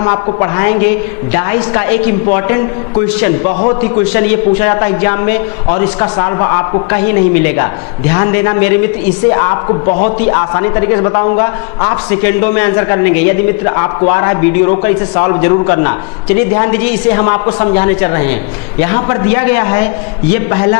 हम आपको पढ़ाएंगे डाइस का एक इम्पॉर्टेंट क्वेश्चन। बहुत ही क्वेश्चन ये पूछा जाता है एग्जाम में और इसका सॉल्व आपको कहीं नहीं मिलेगा। ध्यान देना मेरे मित्र, इसे आपको बहुत ही आसानी तरीके से बताऊंगा, आप सेकेंडों में आंसर कर लेंगे। यदि मित्र आपको आ रहा है वीडियो रोककर इसे सॉल्व जरूर करना। चलिए ध्यान दीजिए, इसे हम आपको समझाने चल रहे हैं। यहाँ पर दिया गया है, ये पहला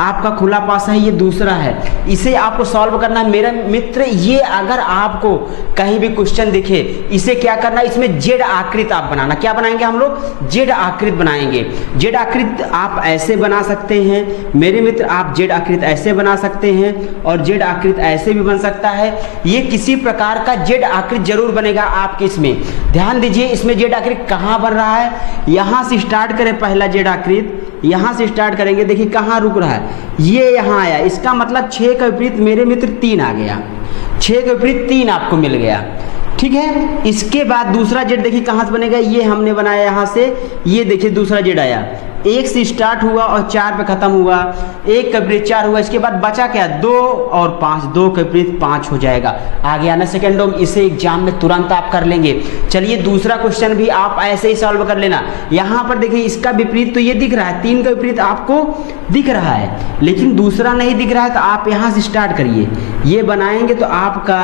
आपका खुला पासा है, ये दूसरा है, इसे आपको सॉल्व करना है मेरे मित्र। ये अगर आपको कहीं भी क्वेश्चन दिखे, इसे क्या करना है, इसमें जेड आकृति आप बनाना। क्या बनाएंगे हम लोग? जेड आकृति बनाएंगे। जेड आकृति आप ऐसे बना सकते हैं मेरे मित्र, आप जेड आकृति ऐसे बना सकते हैं और जेड आकृति ऐसे भी बन सकता है। ये किसी प्रकार का जेड आकृति जरूर बनेगा आपके इसमें। ध्यान दीजिए, इसमें जेड आकृति कहाँ बन रहा है, यहां से स्टार्ट करें पहला जेड आकृति, यहां से स्टार्ट करेंगे, देखिए कहां रुक रहा है, ये यहां आया। इसका मतलब 6 का विपरीत मेरे मित्र 3 आ गया, 6 का विपरीत 3 आपको मिल गया। ठीक है, इसके बाद दूसरा जेड देखिए कहां से बनेगा, ये हमने बनाया यहां से, ये देखिए दूसरा जेड आया, 1 से स्टार्ट हुआ और 4 पे खत्म हुआ, 1 का विपरीत 4 हुआ। इसके बाद बचा क्या, 2 और 5, 2 का विपरीत 5 हो जाएगा। आ गया ना सेकेंडों में, इसे एग्जाम में तुरंत आप कर लेंगे। चलिए दूसरा क्वेश्चन भी आप ऐसे ही सॉल्व कर लेना। यहाँ पर देखिए इसका विपरीत तो ये दिख रहा है, 3 का विपरीत आपको दिख रहा है, लेकिन दूसरा नहीं दिख रहा है, तो आप यहाँ से स्टार्ट करिए। ये बनाएंगे तो आपका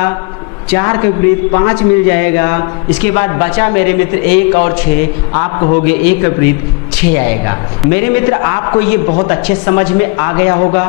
4 के विपरीत 5 मिल जाएगा। इसके बाद बचा मेरे मित्र 1 और 6, आपको हो गए 1 के विपरीत 6 आएगा। मेरे मित्र आपको ये बहुत अच्छे समझ में आ गया होगा।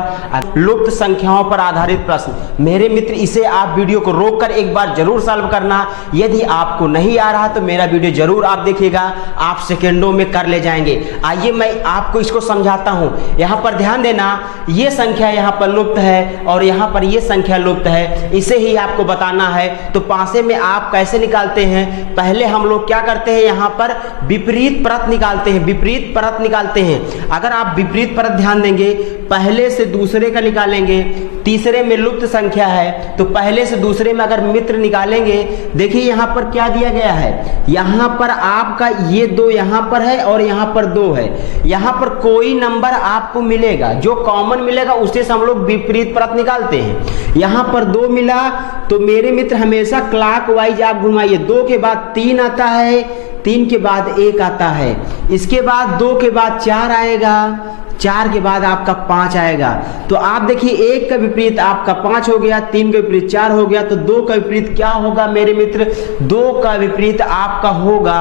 लुप्त संख्याओं पर आधारित प्रश्न मेरे मित्र, इसे आप वीडियो को रोककर एक बार जरूर सॉल्व करना। यदि आपको नहीं आ रहा तो मेरा वीडियो जरूर आप देखिएगा, आप सेकेंडों में कर ले जाएंगे। आइए मैं आपको इसको समझाता हूँ। यहाँ पर ध्यान देना, ये संख्या यहाँ पर लुप्त है और यहाँ पर ये संख्या लुप्त है, इसे ही आपको बताना है। तो पासे में आप कैसे निकालते हैं, पहले हम लोग क्या करते हैं, यहाँ पर विपरीत परत निकालते हैं, विपरीत परत निकालते हैं। अगर आप विपरीत परत ध्यान देंगे, पहले से दूसरे का निकालेंगे, तीसरे में लुप्त संख्या है तो पहले से दूसरे में अगर मित्र निकालेंगे, देखिए यहाँ पर क्या दिया गया है, यहाँ पर आपका ये 2 यहाँ पर है और यहाँ पर 2 है। यहाँ पर कोई नंबर आपको मिलेगा, जो कॉमन मिलेगा उसे से हम लोग विपरीत परत निकालते हैं। यहाँ पर 2 मिला तो मेरे मित्र हमेशा क्लॉकवाइज आप घुमाइए। 2 के बाद 3 आता है, 3 के बाद 1 आता है, इसके बाद 2 के बाद 4 आएगा, 4 के बाद आपका 5 आएगा। तो आप देखिए 1 का विपरीत आपका 5 हो गया, 3 का विपरीत 4 हो गया, तो 2 का विपरीत क्या होगा मेरे मित्र, 2 का विपरीत आपका होगा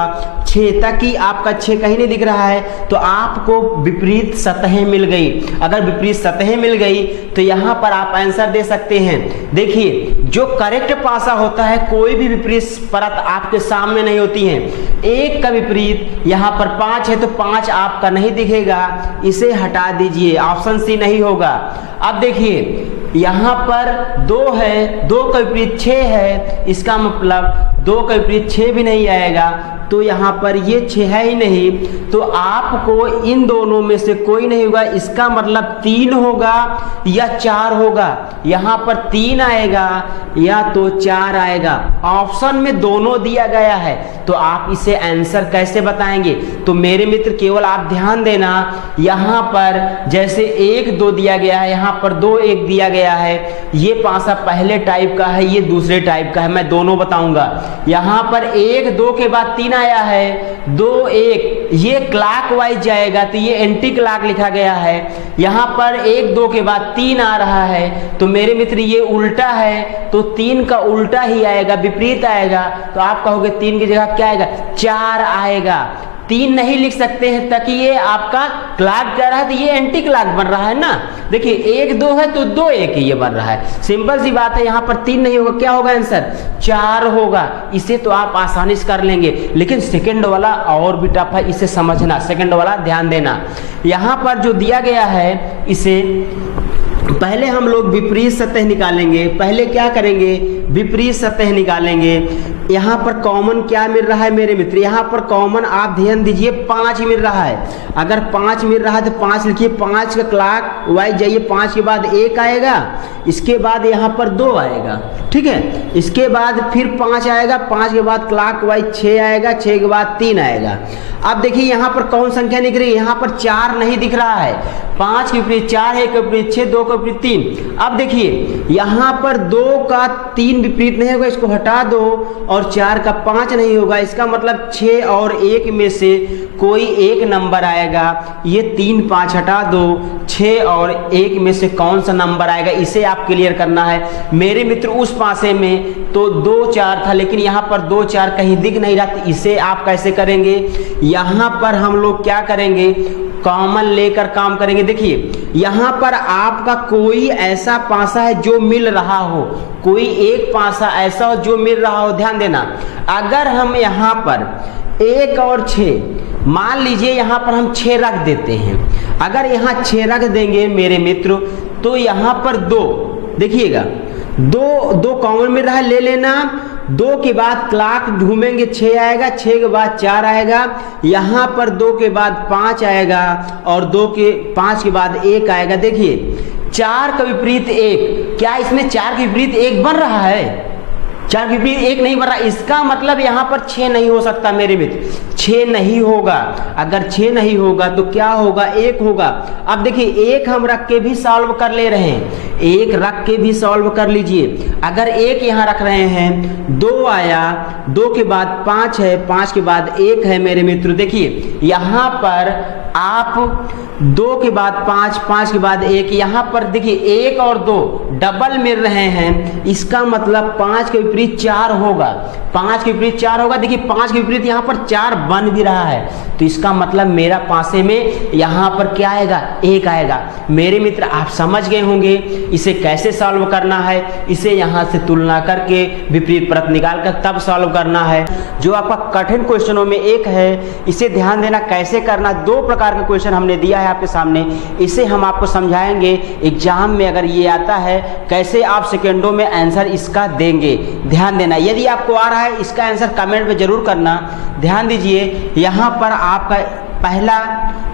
6। ताकि आपका 6 कहीं नहीं दिख रहा है तो आपको विपरीत सतहें मिल गई। अगर विपरीत सतहें मिल गई तो यहाँ पर आप आंसर दे सकते हैं। देखिए जो करेक्ट पासा होता है, कोई भी विपरीत परत आपके सामने नहीं होती है। 1 का विपरीत यहाँ पर 5 है तो 5 आपका नहीं दिखेगा, इसे हटा दीजिए, ऑप्शन सी नहीं होगा। अब देखिए यहाँ पर 2 है, 2 का विपरीत 6 है, इसका मतलब 2 का विपरीत 6 भी नहीं आएगा, तो यहाँ पर ये 6 है ही नहीं, तो आपको इन दोनों में से कोई नहीं होगा। इसका मतलब 3 होगा या 4 होगा। यहाँ पर 3 आएगा या तो 4 आएगा, ऑप्शन में दोनों दिया गया है। तो आप इसे आंसर कैसे बताएंगे, तो मेरे मित्र केवल आप ध्यान देना, यहाँ पर जैसे 1 2 दिया गया है, यहाँ पर 2 1 दिया गया है। ये पासा पहले टाइप का है, ये दूसरे टाइप का है, मैं दोनों बताऊंगा। यहाँ पर 1 2 के बाद 3 आया है, 2 1, ये क्लॉकवाइज जाएगा तो ये एंटी क्लॉक लिखा गया है। यहाँ पर 1 2 के बाद 3 आ रहा है तो मेरे मित्र ये उल्टा है, तो 3 का उल्टा ही आएगा, विपरीत आएगा। तो आप कहोगे 3 की जगह क्या आएगा, 4 आएगा। 3 नहीं लिख सकते हैं ताकि ये आपका क्लॉक जा रहा है तो ये एंटी क्लॉक बन रहा है ना। देखिए 1 2 है तो 2 1 ये बन रहा है, सिंपल सी बात है। यहाँ पर 3 नहीं होगा, क्या होगा आंसर, 4 होगा। इसे तो आप आसानी से कर लेंगे, लेकिन सेकंड वाला और भी टफ है, इसे समझना, सेकंड वाला ध्यान देना। यहाँ पर जो दिया गया है, इसे पहले हम लोग विपरीत सतह निकालेंगे। पहले क्या करेंगे, विपरीत सतह निकालेंगे। यहाँ पर कॉमन क्या मिल रहा है मेरे मित्र, यहाँ पर कॉमन आप ध्यान दीजिए 5 मिल रहा है। अगर 5 मिल रहा है तो 5 लिखिए, 5 का क्लॉक वाइज जाइए, 5 के बाद 1 आएगा, इसके बाद यहाँ पर 2 आएगा, ठीक है। इसके बाद फिर 5 आएगा, 5 के बाद क्लॉक वाइज 6 आएगा, 6 के बाद 3 आएगा। अब देखिए यहाँ पर कौन संख्या निकल रही है, यहाँ पर 4 नहीं दिख रहा है, 5 के विपरीत 4 है, 1 के विपरीत 6, 2 के विपरीत 3। अब देखिए यहाँ पर 2 का 3 विपरीत नहीं होगा, इसको हटा दो, और और 4 का 5 नहीं होगा, इसका मतलब 6 और 1 में से कोई एक नंबर आएगा। ये 3 5 हटा दो, 6 और 1 में से कौन सा नंबर आएगा, इसे आप क्लियर करना है मेरे मित्र। उस पासे में तो 2 4 था, लेकिन यहाँ पर 2 4 कहीं दिख नहीं रहा, तो इसे आप कैसे करेंगे, यहाँ पर हम लोग क्या करेंगे, कॉमन लेकर काम करेंगे। देखिए यहाँ पर आपका कोई ऐसा पासा है जो मिल रहा हो, कोई एक पासा ऐसा हो जो मिल रहा हो। ध्यान देना, अगर हम यहाँ पर 1 और 6, मान लीजिए यहाँ पर हम 6 रख देते हैं, अगर यहाँ 6 रख देंगे मेरे मित्र, तो यहाँ पर 2, देखिएगा 2 कॉमन मिल रहा है, ले लेना। 2 के बाद क्लॉक घूमेंगे 6 आएगा, 6 के बाद 4 आएगा, यहाँ पर 2 के बाद 5 आएगा और 5 के बाद 1 आएगा। देखिए 4 का विपरीत 1, क्या इसमें 4 के विपरीत 1 बन रहा है? 4 के विपरीत 1 नहीं बन रहा, इसका मतलब यहाँ पर 6 नहीं हो सकता मेरे मित्र, 6 नहीं होगा। अगर 6 नहीं होगा तो क्या होगा, 1 होगा। अब देखिए 1 हम रख के भी सॉल्व कर ले रहे हैं, 1 रख के भी सॉल्व कर लीजिए। अगर 1 यहाँ रख रहे हैं, 2 आया, 2 के बाद 5 है, 5 के बाद 1 है मेरे मित्र। देखिए यहाँ पर आप 2 के बाद 5, 5 के बाद 1, यहाँ पर देखिए 1 और 2 डबल मिल रहे हैं, इसका मतलब 5 के विपरीत 4 होगा, 5 के विपरीत 4 होगा। देखिए 5 के विपरीत यहाँ पर 4 बन भी रहा है, तो इसका मतलब मेरा पासे में यहाँ पर क्या आएगा, 1 आएगा। मेरे मित्र आप समझ गए होंगे इसे कैसे सॉल्व करना है, इसे यहाँ से तुलना करके विपरीत परत निकाल कर तब सॉल्व करना है। जो आपका कठिन क्वेश्चनों में एक है, इसे ध्यान देना कैसे करना। 2 प्रकार का क्वेश्चन हमने दिया है आपके सामने, इसे हम आपको समझाएंगे एग्जाम में अगर ये आता है कैसे आप सेकेंडों में आंसर इसका देंगे। ध्यान देना, यदि आपको आ रहा है इसका आंसर कमेंट में जरूर करना। ध्यान दीजिए यहाँ पर आपका पहला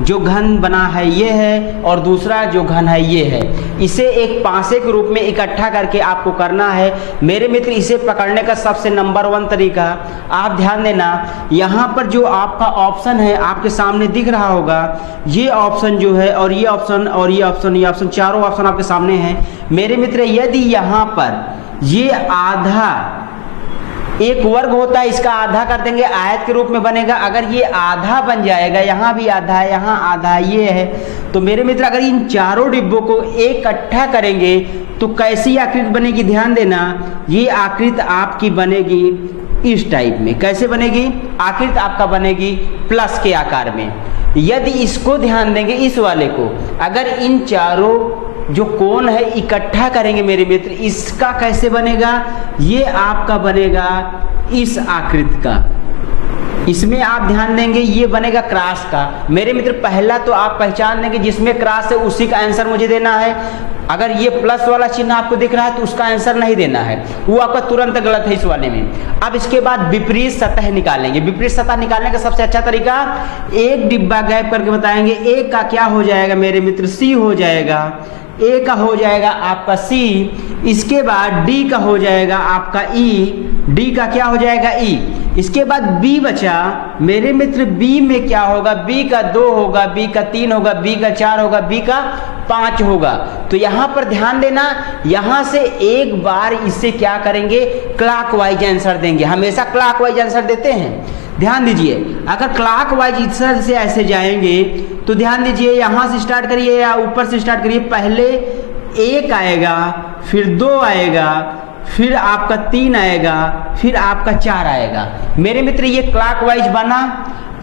जो घन बना है ये है और दूसरा जो घन है ये है, इसे एक पासे के रूप में इकट्ठा करके आपको करना है मेरे मित्र। इसे पकड़ने का सबसे नंबर 1 तरीका, आप ध्यान देना, यहाँ पर जो आपका ऑप्शन है आपके सामने दिख रहा होगा, ये ऑप्शन जो है और ये ऑप्शन और ये ऑप्शन, ये ऑप्शन, चारों ऑप्शन आपके सामने हैं मेरे मित्र। यदि यहाँ पर ये आधा एक वर्ग होता है, इसका आधा कर देंगे, आयत के रूप में बनेगा। अगर ये आधा बन जाएगा, यहाँ भी आधा है, यहाँ आधा है, ये है, तो मेरे मित्र अगर इन चारों डिब्बों को इकट्ठा करेंगे तो कैसी आकृति बनेगी, ध्यान देना। ये आकृति आपकी बनेगी इस टाइप में। कैसे बनेगी आकृति आपका, बनेगी प्लस के आकार में। यदि इसको ध्यान देंगे, इस वाले को, अगर इन चारों जो कोण है इकट्ठा करेंगे मेरे मित्र, इसका कैसे बनेगा, ये आपका बनेगा इस आकृति का। इसमें आप ध्यान देंगे ये बनेगा क्रॉस का मेरे मित्र। पहला तो आप पहचान देंगे जिसमें क्रॉस है उसी का आंसर मुझे देना है। अगर ये प्लस वाला चिन्ह आपको दिख रहा है तो उसका आंसर नहीं देना है, वो आपका तुरंत गलत है इस वाले में। अब इसके बाद विपरीत सतह निकालेंगे। विपरीत सतह निकालने का सबसे अच्छा तरीका, एक डिब्बा गैप करके बताएंगे। एक का क्या हो जाएगा मेरे मित्र, सी हो जाएगा। ए का हो जाएगा आपका सी, इसके बाद डी का हो जाएगा आपका ई, डी का क्या हो जाएगा ई। इसके बाद बी बचा मेरे मित्र, बी में क्या होगा, बी का 2 होगा, बी का 3 होगा, बी का 4 होगा, बी का 5 होगा। तो यहाँ पर ध्यान देना, यहाँ से एक बार इससे क्या करेंगे, क्लॉकवाइज आंसर देंगे। हमेशा क्लॉकवाइज आंसर देते हैं। ध्यान दीजिए, अगर क्लॉकवाइज इधर से ऐसे जाएंगे तो ध्यान दीजिए, यहाँ से स्टार्ट करिए या ऊपर से स्टार्ट करिए। पहले 1 आएगा, फिर 2 आएगा, फिर आपका 3 आएगा, फिर आपका 4 आएगा मेरे मित्र। ये क्लॉकवाइज बना।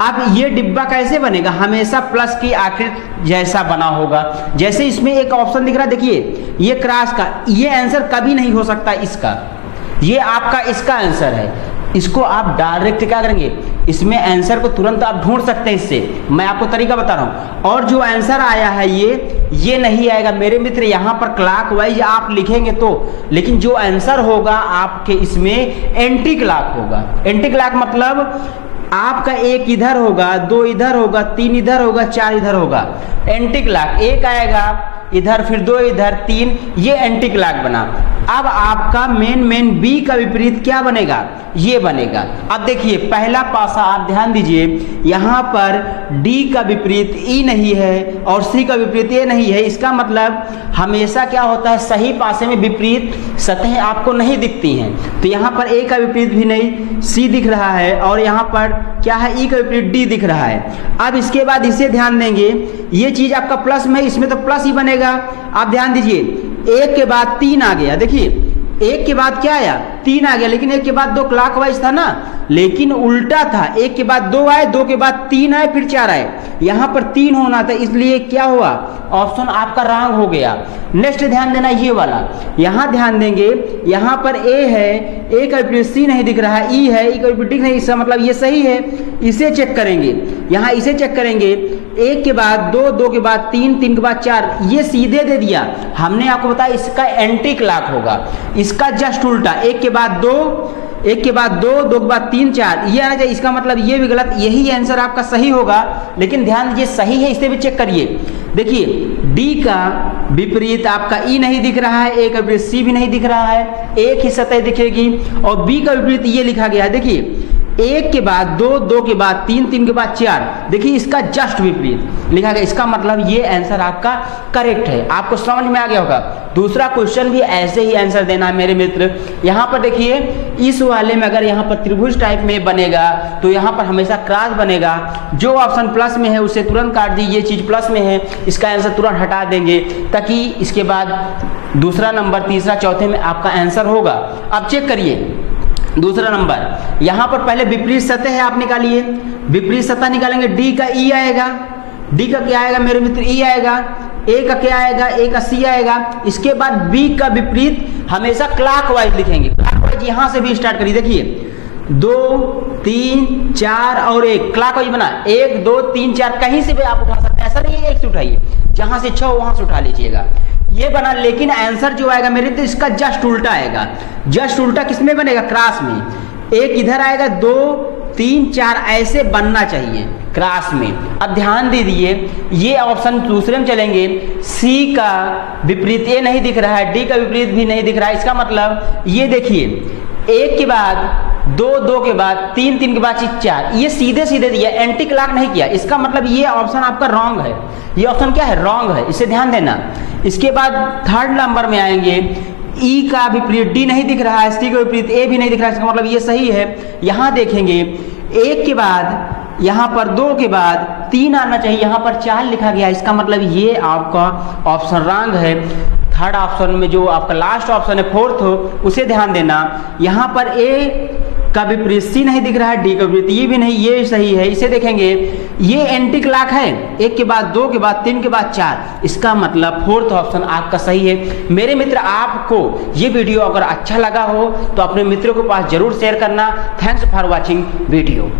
अब ये डिब्बा कैसे बनेगा, हमेशा प्लस की आकृति जैसा बना होगा। जैसे इसमें एक ऑप्शन दिख रहा है, देखिए ये क्रॉस का, ये आंसर कभी नहीं हो सकता इसका, ये आपका इसका आंसर है। इसको आप डायरेक्ट क्या करेंगे, इसमें आंसर को तुरंत आप ढूंढ सकते हैं इससे। मैं आपको तरीका बता रहा हूं। और जो आंसर आया है ये नहीं आएगा मेरे मित्र। यहाँ पर क्लॉकवाइज आप लिखेंगे तो, लेकिन जो आंसर होगा आपके इसमें एंटी क्लॉक होगा। एंटी क्लॉक मतलब आपका 1 इधर होगा, 2 इधर होगा, 3 इधर होगा, 4 इधर होगा। एंटी क्लॉक 1 आएगा, इधर फिर 2 इधर 3, ये एंटी क्लॉक बना। अब आपका मेन बी का विपरीत क्या बनेगा, ये बनेगा। अब देखिए पहला पासा आप ध्यान दीजिए, यहाँ पर डी का विपरीत ई नहीं है और सी का विपरीत ए नहीं है। इसका मतलब हमेशा क्या होता है, सही पासे में विपरीत सतहें आपको नहीं दिखती हैं। तो यहाँ पर ए का विपरीत भी नहीं, सी दिख रहा है, और यहाँ पर क्या है, ई का विपरीत डी दिख रहा है। अब इसके बाद इसे ध्यान देंगे, ये चीज आपका प्लस में, इसमें तो प्लस ही बनेगा। आप ध्यान दीजिए, 1 के बाद 3 आ गया, देखिए 1 के बाद क्या आया, 3 आ गया, लेकिन 1 के बाद 2 क्लॉकवाइज था ना, लेकिन उल्टा था, 1 के बाद 2 आए, 2 के बाद 3 आए, फिर 4 आए। यहाँ पर 3 होना था, इसलिए क्या हुआ, ऑप्शन आपका रॉन्ग हो गया। नेक्स्ट ध्यान देना ये वाला, यहाँ ध्यान देंगे, यहाँ पर ए है, ए का विपरीत सी नहीं दिख रहा है, ई है, ई का विपरीत नहीं, इसका मतलब ये सही है। इसे चेक करेंगे, यहाँ इसे चेक करेंगे, 1 के बाद 2, 2 के बाद 3, 3 के बाद 4, ये सीधे दे दिया। हमने आपको बताया इसका एंटी क्लॉक होगा, इसका जस्ट उल्टा, 1 के बाद 2, 1 के बाद 2, 2 के बाद 3, 4, ये आना चाहिए। इसका मतलब ये भी गलत, यही आंसर आपका सही होगा। लेकिन ध्यान दीजिए सही है, इसे भी चेक करिए। देखिए डी का विपरीत आपका ई नहीं दिख रहा है, ए का विपरीत सी भी नहीं दिख रहा है, एक ही सतह दिखेगी, और बी का विपरीत ये लिखा गया है। देखिए 1 के बाद 2, 2 के बाद 3, 3 के बाद 4, देखिए इसका जस्ट विपरीत लिखा गया। इसका मतलब ये आंसर आपका करेक्ट है। आपको समझ में आ गया होगा। दूसरा क्वेश्चन भी ऐसे ही आंसर देना है मेरे मित्र। यहाँ पर देखिए, इस वाले में अगर यहाँ पर त्रिभुज टाइप में बनेगा तो यहाँ पर हमेशा क्रॉस बनेगा। जो ऑप्शन प्लस में है उसे तुरंत काट दीजिए, ये चीज प्लस में है, इसका आंसर तुरंत हटा देंगे, ताकि इसके बाद दूसरा नंबर, तीसरा, चौथे में आपका आंसर होगा। अब चेक करिए दूसरा नंबर, यहाँ पर पहले विपरीत सतह है, आप निकालिए, विपरीत सतह निकालेंगे, डी का ई आएगा, डी का क्या आएगा मेरे मित्र, ई आएगा, ए का क्या आएगा, ए का सी आएगा। इसके बाद बी का विपरीत हमेशा क्लॉकवाइज लिखेंगे, क्लॉकवाइज यहाँ से भी स्टार्ट करिए। देखिए 2, 3, 4 और 1 क्लॉकवाइज बना, 1, 2, 3, 4 कहीं से भी आप उठा सकते हैं, ऐसा नहीं है 1 से उठाइए, जहां से 6 वहां से उठा लीजिएगा, ये बना। लेकिन आंसर जो आएगा मेरे, तो इसका जस्ट उल्टा आएगा। जस्ट उल्टा किसमें बनेगा, क्रॉस में। 1 इधर आएगा, 2, 3, 4 ऐसे बनना चाहिए क्रॉस में। अब ध्यान दीजिए, ये ऑप्शन दूसरे में चलेंगे, सी का विपरीत ए नहीं दिख रहा है, डी का विपरीत भी नहीं दिख रहा है। इसका मतलब ये देखिए, 1 के बाद 2, 2 के बाद 3, 3 के बाद 4, ये सीधे सीधे दिया, एंटी क्लॉक नहीं किया। इसका मतलब ये ऑप्शन आपका रॉन्ग है। ये ऑप्शन क्या है, रॉन्ग है, इसे ध्यान देना। इसके बाद थर्ड नंबर में आएंगे, ई का विपरीत डी नहीं दिख रहा है, सी का विपरीत ए भी नहीं दिख रहा है, इसका मतलब ये सही है। यहाँ देखेंगे 1 के बाद, यहाँ पर 2 के बाद 3 आना चाहिए, यहाँ पर 4 लिखा गया, इसका मतलब ये आपका ऑप्शन रॉन्ग है। थर्ड ऑप्शन में जो आपका लास्ट ऑप्शन है, फोर्थ हो, उसे ध्यान देना। यहाँ पर ए का विपरीत सी नहीं दिख रहा है, डी का विपरीत ये भी नहीं, ये सही है। इसे देखेंगे, ये एंटी क्लॉक है, 1 के बाद 2 के बाद 3 के बाद 4, इसका मतलब फोर्थ ऑप्शन आपका सही है। मेरे मित्र, आपको ये वीडियो अगर अच्छा लगा हो तो अपने मित्रों के पास जरूर शेयर करना। Thanks for watching video.